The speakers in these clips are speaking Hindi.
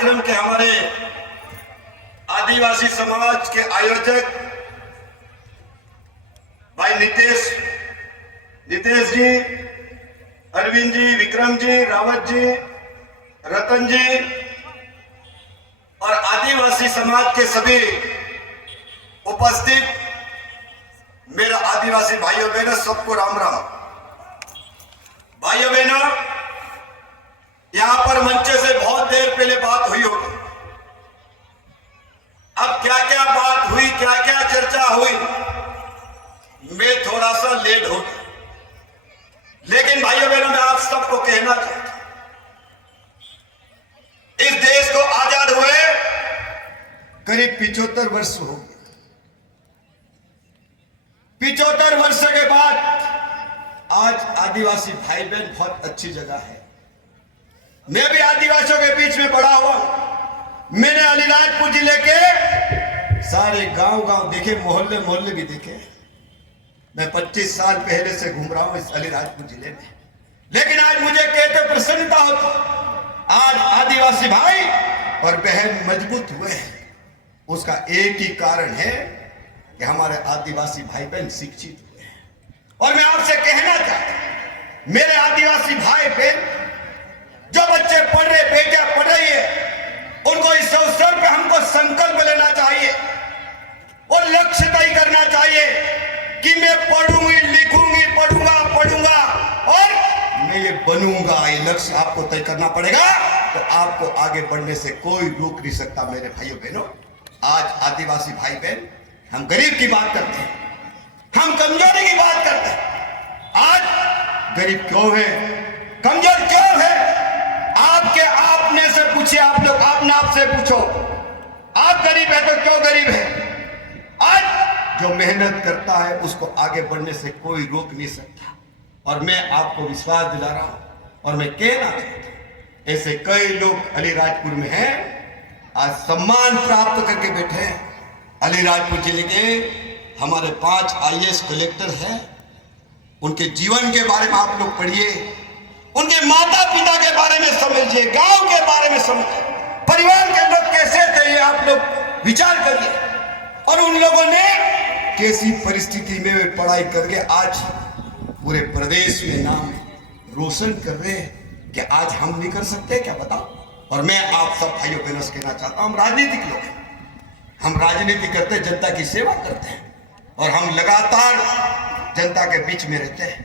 कार्यक्रम के हमारे आदिवासी समाज के आयोजक भाई नितेश जी, अरविंद जी, विक्रम जी, रावत जी, रतन जी और आदिवासी समाज के सभी उपस्थित मेरा आदिवासी भाइयों बहनों, सबको राम राम। भाइयों बहनों, यहां पर मंच से बहुत देर पहले बात हुई होगी। अब क्या क्या बात हुई, क्या क्या चर्चा हुई, मैं थोड़ा सा लेट हो गया, लेकिन भाइयों बहनों मैं आप सबको कहना चाहता हूं, इस देश को आजाद हुए करीब 75 वर्ष हो गए। 75 वर्ष के बाद आज आदिवासी भाई बहन बहुत अच्छी जगह है। मैं भी आदिवासियों के बीच में बड़ा हुआ। मैंने अलीराजपुर जिले के सारे गांव देखे, मोहल्ले मोहल्ले भी देखे। मैं 25 साल पहले से घूम रहा हूं इस अलीराजपुर जिले में, लेकिन आज मुझे कहते प्रसन्नता होती। आज आदिवासी भाई और बहन मजबूत हुए हैं। उसका एक ही कारण है कि हमारे आदिवासी भाई बहन शिक्षित हुए हैं। और मैं आपसे कहना चाहता हूं, मेरे आदिवासी भाई बहन, जो बच्चे पढ़ रहे, बेटियां पढ़ रही है, उनको इस अवसर पे हमको संकल्प लेना चाहिए और लक्ष्य तय करना चाहिए कि मैं पढ़ूंगी, लिखूंगी, पढ़ूंगा और मैं ये बनूंगा। ये लक्ष्य आपको तय करना पड़ेगा, तो आपको आगे बढ़ने से कोई रोक नहीं सकता। मेरे भाइयों बहनों, आज आदिवासी भाई बहन, हम गरीब की बात करते हैं, हम कमजोरी की बात करते हैं। आज गरीब क्यों है, कमजोर क्यों है? आपने से पूछिए, आप लोग आपने आपसे पूछो, आप गरीब है तो क्यों गरीब है? आज जो मेहनत करता है उसको आगे बढ़ने से कोई रोक नहीं सकता। और मैं आपको विश्वास दिला रहा हूं और मैं कहना चाहता हूं, ऐसे कई लोग अलीराजपुर में हैं, आज सम्मान प्राप्त करके बैठे हैं। अलीराजपुर जिले के हमारे 5 IAS कलेक्टर हैं। उनके जीवन के बारे में आप लोग पढ़िए, उनके माता पिता के बारे में समझिए, गांव के बारे में समझिए, परिवार के लोग कैसे थे ये आप लोग विचार करिए। और उन लोगों ने कैसी परिस्थिति में पढ़ाई करके आज पूरे प्रदेश में नाम रोशन कर रहे हैं कि आज हम नहीं कर सकते क्या, बताओ? और मैं आप सब भाइयों बहनों से कहना चाहता हूं, हम राजनीतिक लोग हैं, हम राजनीति करते हैं, जनता की सेवा करते हैं और हम लगातार जनता के बीच में रहते हैं।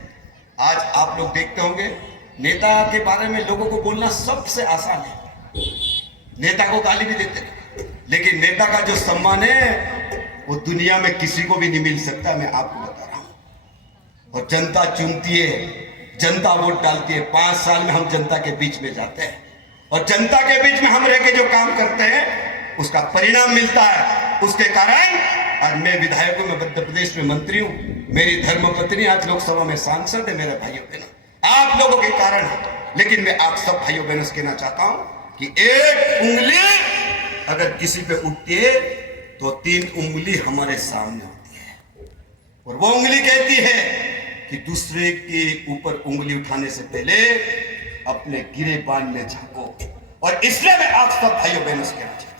आज आप लोग देखते होंगे, नेता के बारे में लोगों को बोलना सबसे आसान है, नेता को गाली भी देते हैं, लेकिन नेता का जो सम्मान है वो दुनिया में किसी को भी नहीं मिल सकता। मैं आपको बता रहा हूं। और जनता चुनती है, जनता वोट डालती है। 5 साल में हम जनता के बीच में जाते हैं और जनता के बीच में हम रह के जो काम करते हैं उसका परिणाम मिलता है। उसके कारण आज मैं विधायक हूं, मैं मध्य प्रदेश में मंत्री हूं, मेरी धर्मपत्नी आज लोकसभा में सांसद है। मेरे भाइयों बहनों, आप लोगों के कारण है, लेकिन मैं आप सब भाइयों बहनों से कहना चाहता हूं कि एक उंगली अगर किसी पे उठती है तो 3 उंगली हमारे सामने होती है। और वो उंगली कहती है कि दूसरे के ऊपर उंगली उठाने से पहले अपने गिरेबान में झांको। और इसलिए मैं आप सब भाइयों बहनों से कहना चाहता हूं,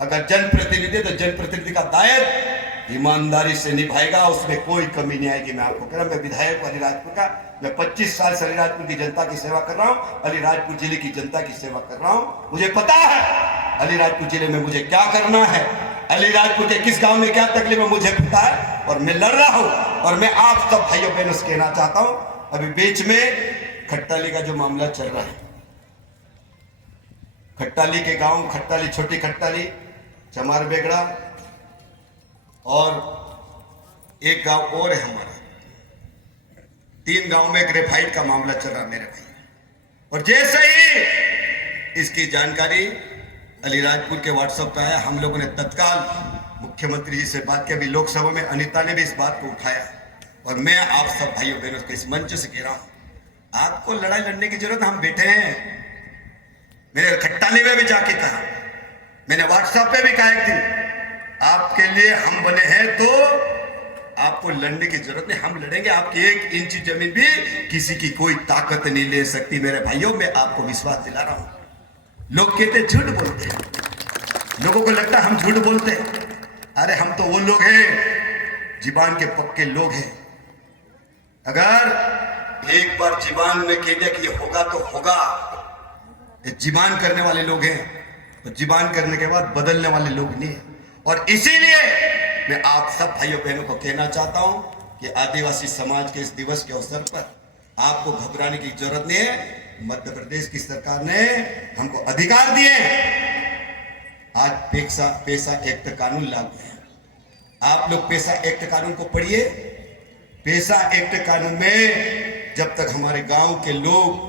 अगर जनप्रतिनिधि तो जनप्रतिनिधि का दायित्व ईमानदारी से निभाएगा, उसमें कोई कमी नहीं आएगी। मैं आपको कह रहा हूं, मैं विधायक अलीराजपुर का, मैं 25 साल से अलीराजपुर की जनता की सेवा कर रहा हूं, अलीराजपुर जिले की जनता की सेवा कर रहा हूं। मुझे पता है अलीराजपुर जिले में मुझे क्या करना है, अलीराजपुर के किस गांव में क्या तकलीफ है मुझे पता है, और मैं लड़ रहा हूं। और मैं आप सब भाइयों बहनों से कहना चाहता हूं, अभी बीच में खट्टाली का जो मामला चल रहा है, खट्टाली के गांव, खट्टाली, छोटी खट्टाली, चमार बेगड़ा और एक गांव और है हमारा, 3 गांव में ग्रेफाइट का मामला चल रहा मेरे भाई। और जैसे ही इसकी जानकारी अलीराजपुर के व्हाट्सएप पे आया, हम लोगों ने तत्काल मुख्यमंत्री जी से बात की। अभी लोकसभा में अनिता ने भी इस बात को उठाया। और मैं आप सब भाइयों बहनों को इस मंच से कह रहा हूं, आपको लड़ाई लड़ने की जरूरत, हम बैठे हैं। मैंने खट्टाली में भी जाके कहा, मैंने व्हाट्सएप पे भी कहा एक दिन, आपके लिए हम बने हैं तो आपको लड़ने की जरूरत नहीं, हम लड़ेंगे। आपकी 1 इंच जमीन भी किसी की कोई ताकत नहीं ले सकती। मेरे भाइयों, मैं आपको विश्वास दिला रहा हूं, लोग कहते झूठ बोलते हैं, लोगों को लगता है हम झूठ बोलते हैं। अरे हम तो वो लोग हैं, जीबान के पक्के लोग हैं। अगर एक बार जीबान में कह दिया कि ये होगा तो होगा, ये जीबान करने वाले लोग हैं, और जीबान करने के बाद बदलने वाले लोग नहीं है। और इसीलिए मैं आप सब भाइयों बहनों को कहना चाहता हूं कि आदिवासी समाज के इस दिवस के अवसर पर आपको घबराने की जरूरत नहीं है। मध्य प्रदेश की सरकार ने हमको अधिकार दिए। आज पैसा एक्ट कानून लागू है। आप लोग पैसा एक्ट कानून को पढ़िए। पैसा एक्ट कानून में जब तक हमारे गांव के लोग,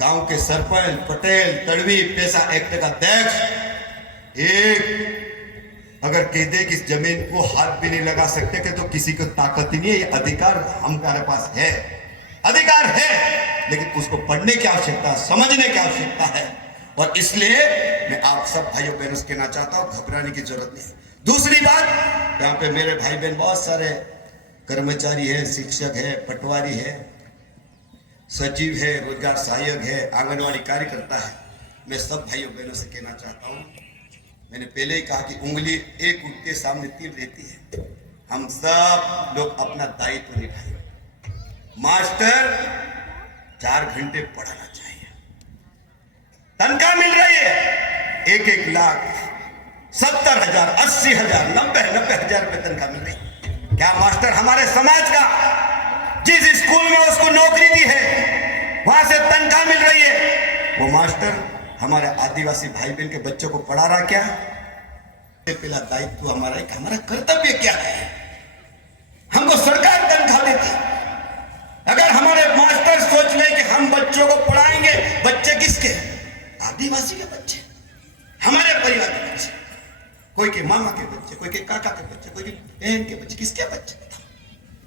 गांव के सरपंच, पटेल, तड़वी, पैसा एक्ट का अध्यक्ष एक अगर कह दे कि इस जमीन को हाथ भी नहीं लगा सकते कि तो किसी को ताकत ही नहीं है। ये अधिकार हमारे पास है, अधिकार है, लेकिन उसको पढ़ने की आवश्यकता, समझने की आवश्यकता है। और इसलिए मैं आप सब भाइयों बहनों से कहना चाहता हूं, घबराने की जरूरत नहीं। दूसरी बात, यहाँ पे मेरे भाई बहन बहुत सारे कर्मचारी है, शिक्षक है, पटवारी है, सचिव है, रोजगार सहायक है, आंगनवाड़ी कार्यकर्ता है। मैं सब भाइयों बहनों से कहना चाहता हूं, मैंने पहले ही कहा कि उंगली एक के सामने तीर रहती है। हम सब लोग अपना दायित्व निभाएं। मास्टर 4 घंटे पढ़ाना चाहिए, तनख्वाह मिल रही है 1-1 लाख, 70,000, 80,000, 90,000 रुपए तनख्वाह मिल रही है। क्या मास्टर हमारे समाज का जिस स्कूल में उसको नौकरी दी है वहां से तनख्वाह मिल रही है, वो मास्टर हमारे आदिवासी भाई बहन के बच्चों को पढ़ा रहा? क्या पहला दायित्व हमारा है, हमारा कर्तव्य क्या है? हमको सरकार तनख्वाह देती। अगर हमारे मास्टर सोच ले कि हम बच्चों को पढ़ाएंगे, बच्चे किसके? आदिवासी के बच्चे, हमारे परिवार के बच्चे, कोई के मामा के बच्चे, कोई के काका के बच्चे, कोई के बहन के बच्चे, किसके बच्चे?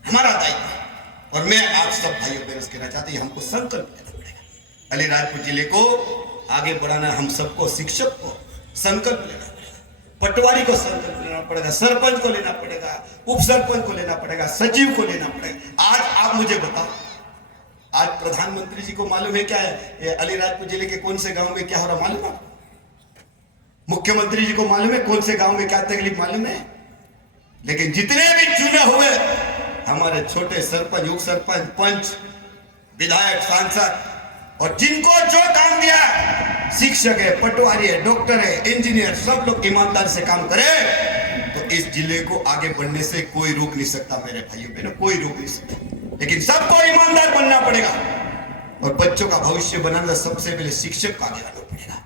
हमारा दायित्व। और मैं आप सब भाइयों बहनों से कहना चाहता हूं, हमको संकल्प लेना पड़ेगा। अलीराजपुर जिले को आगे बढ़ाना, हम सबको, शिक्षक को संकल्प लेना पड़ेगा, पटवारी को संकल्प लेना पड़ेगा, सरपंच को लेना पड़ेगा, उप सरपंच को लेना पड़ेगा, सचिव को लेना पड़ेगा। आज आप मुझे बताओ, आज प्रधानमंत्री जी को मालूम है क्या है अलीराजपुर जिले के कौन से गांव में क्या हो रहा मालूम है? मुख्यमंत्री जी को मालूम है कौन से गांव में क्या तकलीफ मालूम है? लेकिन जितने भी चुने हुए हमारे छोटे सरपंच, उप सरपंच, पंच, विधायक, सांसद, और जिनको जो काम दिया, शिक्षक है, पटवारी है, डॉक्टर है, इंजीनियर, सब लोग ईमानदारी से काम करें तो इस जिले को आगे बढ़ने से कोई रोक नहीं सकता। मेरे भाइयों बहनों, कोई रोक नहीं सकता। लेकिन सबको ईमानदार बनना पड़ेगा, और बच्चों का भविष्य बनाना सबसे पहले शिक्षक को आगे आना पड़ेगा।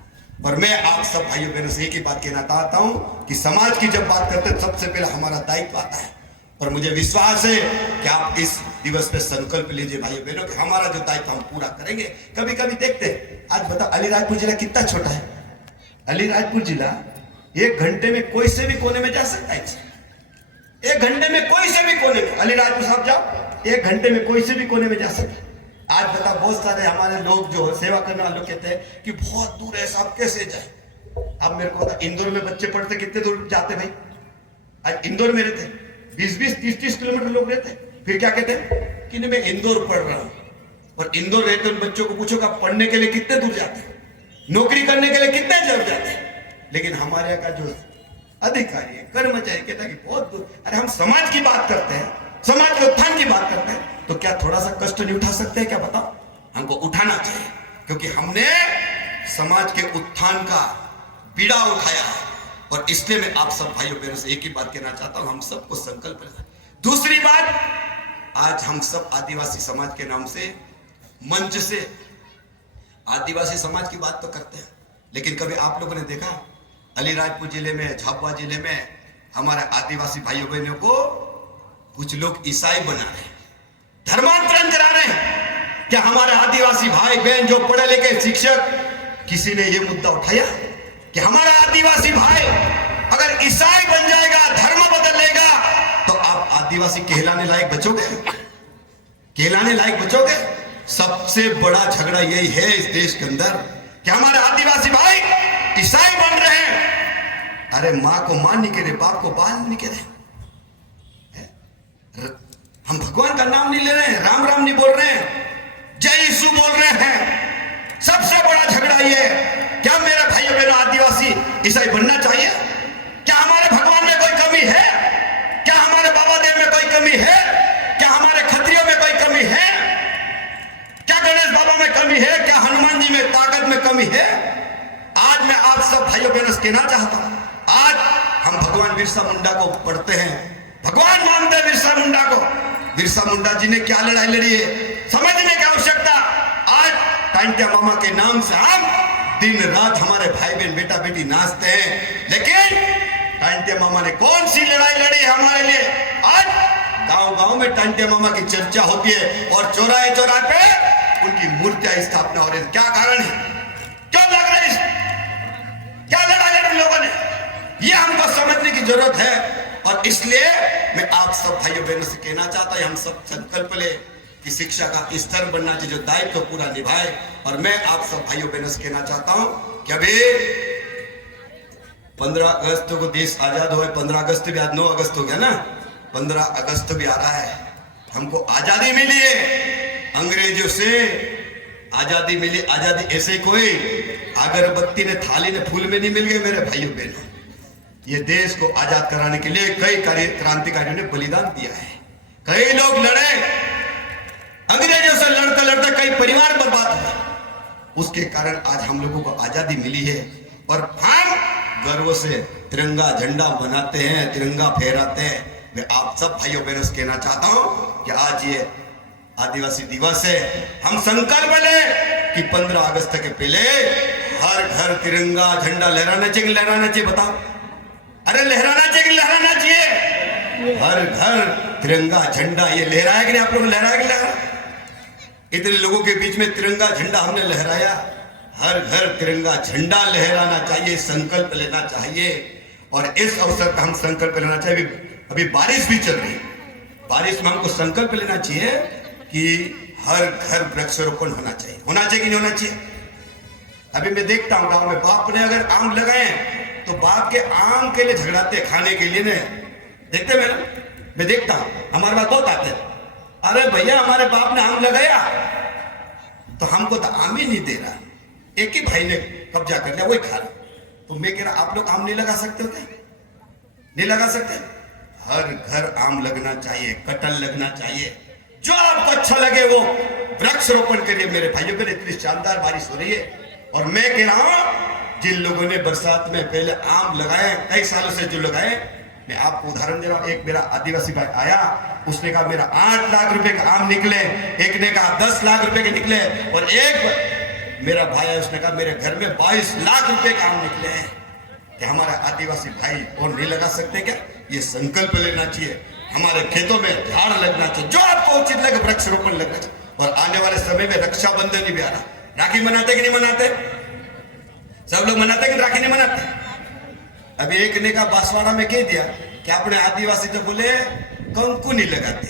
और मैं आप सब भाइयों बहनों से एक ही बात कहना चाहता हूं कि समाज की जब बात करते हैं सबसे पहले हमारा दायित्व आता है। और मुझे विश्वास है कि आप इस दिवस पे संकल्प लीजिए भाइयों बहनों कि हमारा जो दायित्व हम पूरा करेंगे। कभी कभी देखते हैं, आज बताओ अलीराजपुर जिला कितना छोटा है। अलीराजपुर जिला 1 घंटे में कोई से भी कोने में जा सकता है। 1 घंटे में कोई से भी कोने में, अलीराजपुर साहब जाओ, 1 घंटे में कोई से भी कोने में जा सकता है। आज बताओ, बहुत सारे हमारे लोग जो सेवा करने वाले लोग कहते हैं कि बहुत दूर है साहब, कैसे जाए? अब मेरे को बता, इंदौर में बच्चे पढ़ते कितने दूर जाते भाई? आज इंदौर में रहते 20-20, 30-30 किलोमीटर लोग रहते, फिर क्या कहते हैं कि नहीं मैं इंदौर पढ़ रहा हूं। और इंदौर रहते उन बच्चों को पूछो कि पढ़ने के लिए कितने दूर जाते हैं, नौकरी करने के लिए कितने दूर जाते हैं? लेकिन हमारे यहाँ का जो अधिकारी है, कर्मचारी कहता है कि बहुत दूर। अरे हम समाज की बात करते हैं, समाज के उत्थान की बात करते हैं, तो क्या थोड़ा सा कष्ट नहीं उठा सकते हैं क्या? बताओ, हमको उठाना चाहिए, क्योंकि हमने समाज के उत्थान का बीड़ा उठाया है। और इसलिए मैं आप सब भाइयों बहनों से एक ही बात कहना चाहता हूं, हम सबको संकल्प लेना। दूसरी बात, आज हम सब आदिवासी समाज के नाम से मंच से आदिवासी समाज की बात तो करते हैं, लेकिन कभी आप लोगों ने देखा अलीराजपुर जिले में, झाबुआ जिले में हमारे आदिवासी भाइयों बहनों को कुछ लोग ईसाई बना रहे हैं, धर्मांतरण करा रहे हैं? क्या हमारे आदिवासी भाई बहन जो पढ़े लिखे शिक्षक, किसी ने यह मुद्दा उठाया कि हमारा आदिवासी भाई अगर ईसाई बन जाएगा, धर्म बदल लेगा, तो आप आदिवासी कहलाने लायक बचोगे? कहलाने लायक बचोगे? सबसे बड़ा झगड़ा यही है इस देश के अंदर कि हमारे आदिवासी भाई ईसाई बन रहे हैं। अरे मां को मां नहीं कह रहे, बाप को बाल नहीं कह रहे, हम भगवान का नाम नहीं ले रहे हैं, राम राम नहीं बोल रहे हैं, जय यीशु बोल रहे हैं। सबसे बड़ा झगड़ा ये, क्या मेरे ईसाई बनना चाहिए? क्या हमारे भगवान में कोई कमी है? क्या हमारे बाबा देव में कोई कमी है? क्या हमारे खत्रियों में कोई कमी है? क्या गणेश बाबा में कमी है? क्या हनुमान जी में ताकत में कमी है? आज मैं आप सब भाइयों बहनों से कहना चाहता हूं, आज हम भगवान बिरसा मुंडा को पढ़ते हैं, भगवान मानते हैं बिरसा मुंडा को। बिरसा मुंडा जी ने क्या लड़ाई लड़ी है समझने की आवश्यकता। आज टांटिया मामा के नाम से हम दिन रात हमारे भाई बहन बेटा बेटी नाचते हैं, लेकिन टांटिया मामा ने कौन सी लड़ाई लड़ी है हमारे लिए? आज गांव गांव में टांटिया मामा की चर्चा होती है और चौराहे चौराहे पे उनकी मूर्तियां स्थापना हो रही है। क्या कारण है? क्यों लग रही है? क्या लड़ाई लड़ी लोगों ने? ये हमको समझने की जरूरत है। और इसलिए मैं आप सब भाइयों बहनों से कहना चाहता हूं, हम सब संकल्प ले कि शिक्षा का स्तर बनना चाहिए जो दायित्व पूरा निभाए। और मैं आप सब भाइयों बहनों से कहना चाहता हूं कि अभी 15 अगस्त को देश आजाद हुआ है। 15 अगस्त भी आज 9 अगस्त हो गया ना, 15 अगस्त भी आ रहा है। हमको आजादी मिली है, अंग्रेजों से आजादी मिली। आजादी ऐसे कोई अगरबत्ती ने थाली ने फूल में नहीं मिल गए मेरे भाइयों बहनों। ये देश को आजाद कराने के लिए कई क्रांतिकारियों ने बलिदान दिया है, कई लोग लड़े, अंग्रेजों से लड़ते लड़ते कई परिवार बर्बाद हुए। उसके कारण आज हम लोगों को आजादी मिली है और हम गर्व से तिरंगा झंडा बनाते हैं, तिरंगा फहराते हैं। मैं आप सब भाइयों बहनों से कहना चाहता हूं कि आज ये आदिवासी दिवस है, हम संकल्प लें कि 15 अगस्त के पहले हर घर तिरंगा झंडा लहराना चाहिए। लहराना चाहिए, बताओ, अरे लहराना चाहिए, लहराना चाहिए। हर घर तिरंगा झंडा ये लहराया कि नहीं? आप लोग लहराया कि लहरा? इतने लोगों के बीच में तिरंगा झंडा हमने लहराया। हर घर तिरंगा झंडा लहराना चाहिए, संकल्प लेना चाहिए। और इस अवसर पर हम संकल्प लेना चाहिए। अभी बारिश भी चल रही है, बारिश में हमको संकल्प लेना चाहिए कि हर घर वृक्षारोपण होना चाहिए। होना चाहिए कि नहीं होना चाहिए? अभी मैं देखता हूं गांव में बाप ने अगर आम लगाए तो बाप के आम के लिए झगड़ाते खाने के लिए ने, देखते मैं देखता हूं, हमारे पास बहुत आते हैं, अरे भैया हमारे बाप ने आम लगाया तो हमको तो आम ही नहीं दे रहा, एक ही भाई ने कब्जा कर लिया, वही खा रहा। तो मैं कह रहा आप लोग आम नहीं लगा सकते हो क्या? नहीं लगा सकते? हर घर आम लगना चाहिए, कटहल लगना चाहिए, जो आपको अच्छा लगे वो वृक्ष रोपण करिए मेरे भाइयों। पर इतनी शानदार बारिश हो रही है और मैं कह रहा हूं जिन लोगों ने बरसात में पहले आम लगाए, कई सालों से जो लगाए, मैं आपको उदाहरण दे रहा हूं। एक मेरा आदिवासी भाई आया, उसने कहा मेरा 8 लाख रुपए का आम निकले, एक ने कहा 10 लाख रुपए के निकले, और एक मेरा भाई है उसने कहा मेरे घर में 22 लाख रुपए का आम निकले हैं। क्या हमारा आदिवासी भाई और नहीं लगा सकते क्या? ये संकल्प लेना चाहिए। हमारे खेतों में झाड़ लगना चाहिए, जो आपको उचित लगे वृक्षारोपण लगना चाहिए। और आने वाले समय में रक्षाबंधन भी आ रहा, राखी मनाते कि नहीं मनाते? सब लोग मनाते कि राखी नहीं मनाते? अभी एक ने का बांसवाड़ा में कह दिया कि अपने आदिवासी तो बोले कंकु नहीं लगाते,